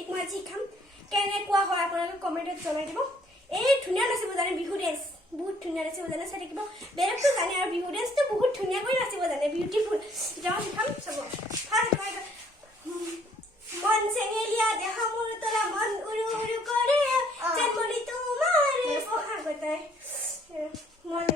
एक মই শিকাম কেনেকুৱা হয় আপোনালোকে কমেন্টত জনাই দিব এই ধুনিয়া নাচিব জানে বিহু ড্ৰেছ বহুত ধুনিয়া নাচিব জানে চাই থাকিব বেলেগটো জানে আৰু বিহু ড্ৰেছটো বহুত ধুনিয়া কৰি নাচিব জানে বিউটিফুল এটা শিকাম চাব ফাৰ্ষ্ট মই মন চেঙেলিয়া দেখা মোৰ তোলা মন উৰু উৰু কৰে জন্মনি তোমাৰে বহাগতাই মন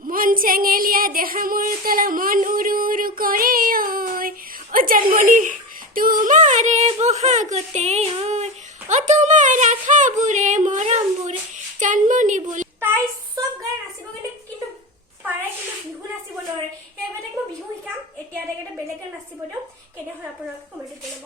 মন চেঙেলিয়া দেখা মোৰ তলা মন উৰু উৰু কৰে ঐ জন্মনি তোমাৰে বহাগতে ঐ তোমাৰ আশাবোৰে মৰমবোৰে জন্মনি বুলি তাই সব গান নাচিব কিন্তু পাৰে কিন্তু বিহু নাচিব নোৱাৰে সেইবাবে মই বিহু শিকাম এতিয়া এটা বেলেগ গান নাচিব দিওঁ কেনে হয় আপোনালোকে কমেণ্টত জনাব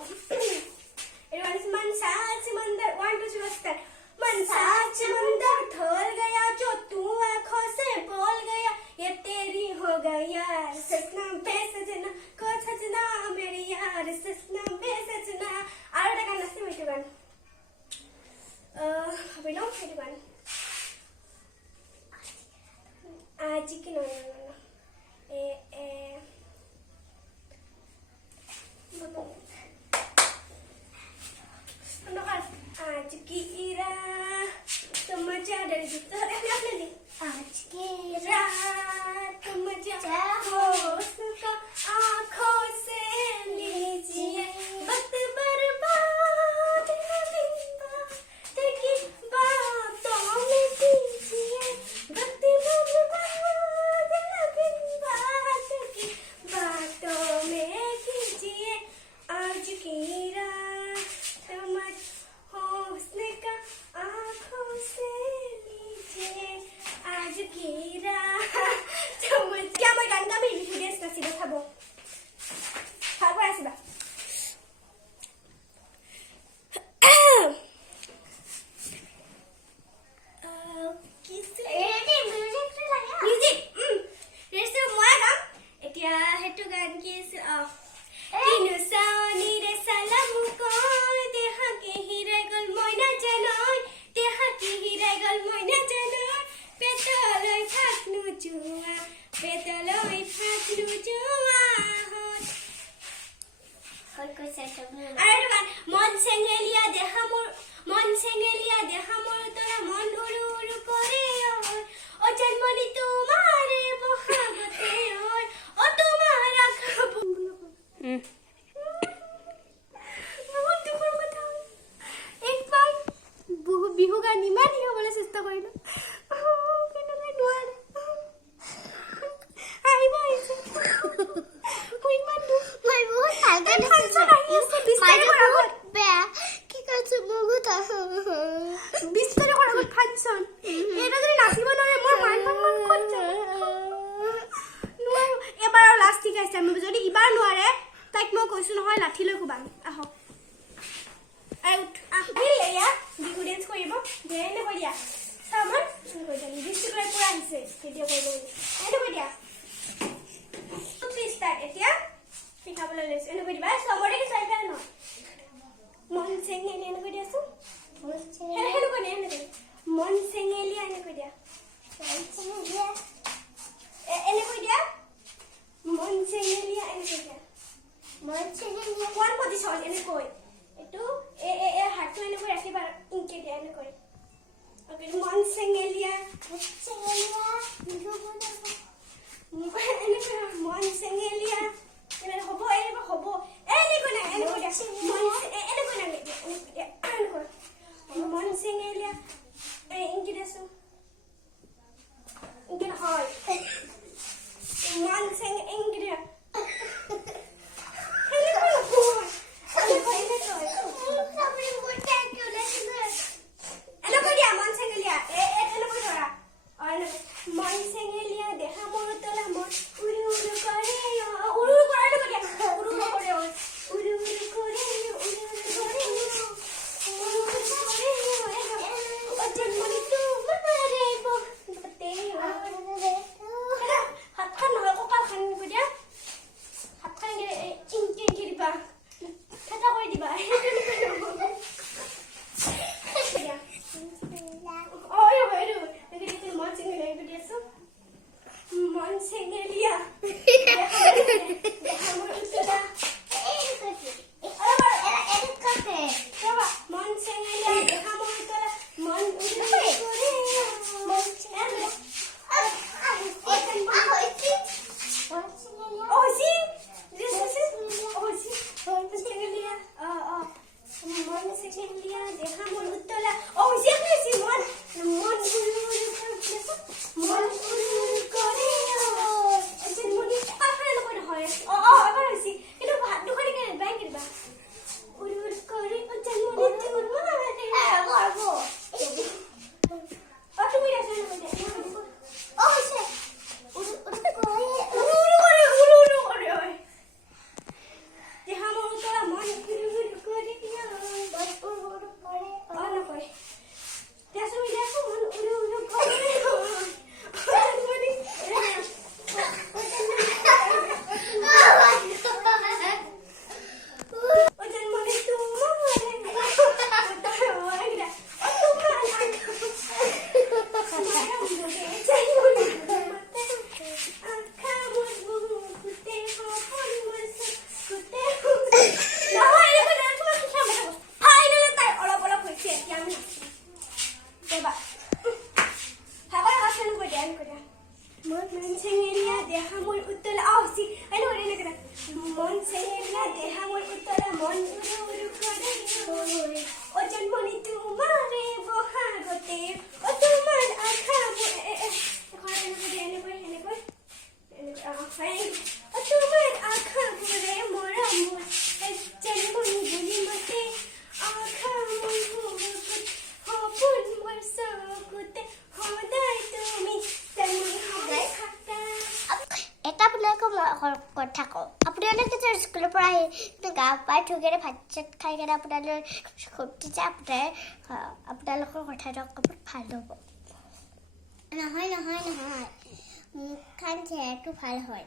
এটা গান মন সাচ মন্দৰ 1 2 3 ষ্টাৰ্ট मन साच मंदर ढल गया जो तू आंखों से बोल गया ये तेरी हो गया सजना बेसजना को सजना मेरी यार सजना बेसजना और এটা গান আছে ওইটা গান হবে না ওইটা গান आज की नो ए ए आज की मजा dari situ apa nih आज की रात मजा हो उसका आँखों से लीजिए वक्त बर्बाद न बिन बात की बातों में कीजिए वक्त बर्बाद न बिन बात की बातों में कीजिए आज की रात समझ हो उसने का आँखों से लीजिए आज की रात समझ क्या मैं गान का भी वीडियो नाचिब चाब भाग आसिबा मन सेंगेलिया देखा मोर तोरा मन उरु उरु करे ओ जन्मनी तुम्हारे बहागते ओ तुम्हारा खाबू बहुत दुखर কথা एक बार बिहु गान इमान ही होबले চেষ্টা কৰিলো কিন্তু মই নোৱাৰে আহিব আহিছে মই ইমান দুখ মই বহুত ভালকে নাচিছো মাইটো বহুত বেয়া দেহা মোৰ উতলা হৈছে বেছি মন মন মন কৰে জন্মনি আফালে নকয় নহয় এবাৰ হৈছে কিন্তু ভাত দুখানি কেনে বাই কিবা উৰুৰ কৰে জন্মনি তোৰ মাৰে গৰ্ব তুমি ৰাখে হৈছে দেহা মোৰ উতলা মন কৰে নকয় দেচোন দেখো মন কৰে দেহা মোৰ উতলা আছি এনে কৰে মন চেহেলা দেহা মোৰ উতলা মন উৰু কৰে ও জন্মনি তোমাৰে বহাগতে ও তোমাৰ আশা তোমাৰ আশা বুৰে মৰম জন্মনি বুলি মাতে আশা মোৰ সপোন মোৰ চকুতে সদায় তুমি জন্মনি সদায় থাকা এটা আপোনালোকক কথা কওঁ আপোনালোকে যে স্কুলৰ পৰা আহি গা পাই থুকেৰে ভাত চাত খাই কেনে আপোনালোকে ঘৰটি যে আপোনালোকৰ কথাটো অকণমান ভাল হ'ব নহয় মুখখন চেহেৰাটো ভাল হয়